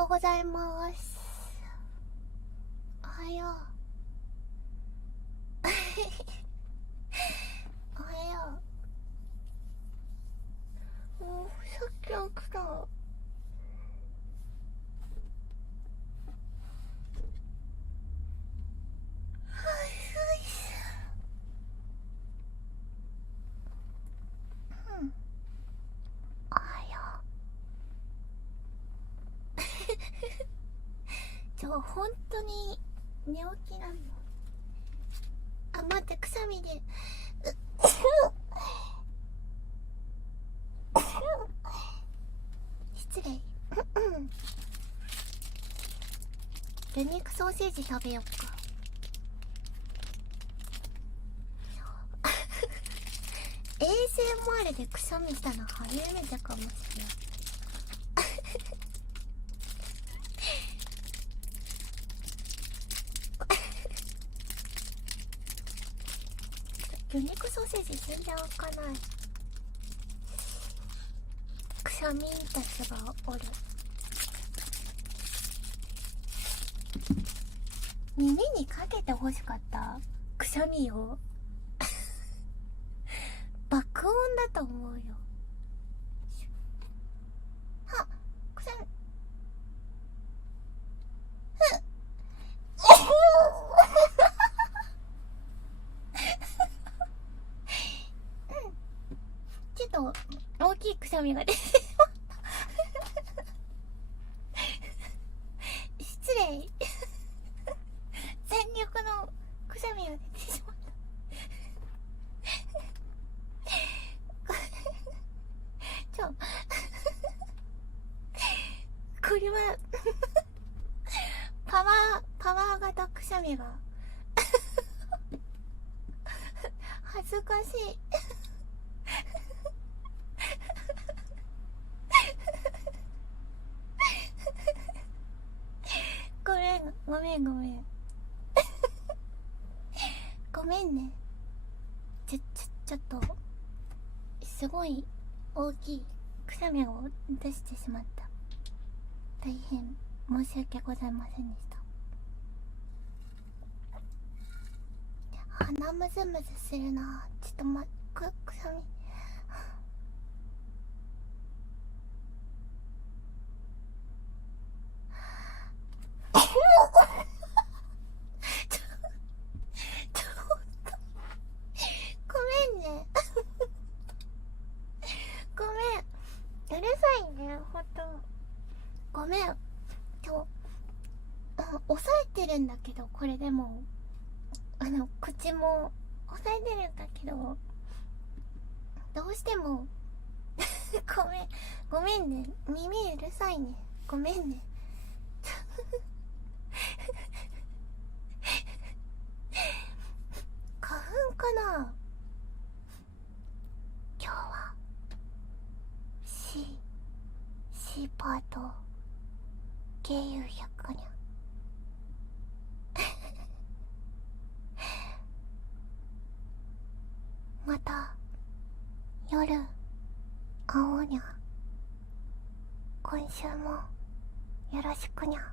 ようございます。おはよう。おはよう。もうさっき起きた。うん。おはよう。本当に寝起きなの。あ、待って、くしゃみで。失礼。魚肉ソーセージ食べよっか。ASMR でくしゃみしたの初めてかもしれない。魚肉ソーセージ全然開かない。くしゃみたちがおる。耳にかけてほしかったくしゃみを爆音だと思うよ。はっ、くしゃみ。ちょっと大きいくしゃみが出てしまった。失礼。全力のくしゃみが出てしまった。これはパワー型くしゃみが恥ずかしい。ごめんごめんね。ちょっとすごい大きいくしゃみを出してしまった。大変申し訳ございませんでした。鼻ムズムズするな。ちょっとくしゃみ。ごめんね。ごめん。うるさいね、ほんと。ごめん。押さえてるんだけど、これでも口も押さえてるんだけど、どうしてもごめんね。耳うるさいね。ごめんね。花粉かな。今日は C パート経由100にゃまた夜会おうにゃ。今週もよろしくにゃ。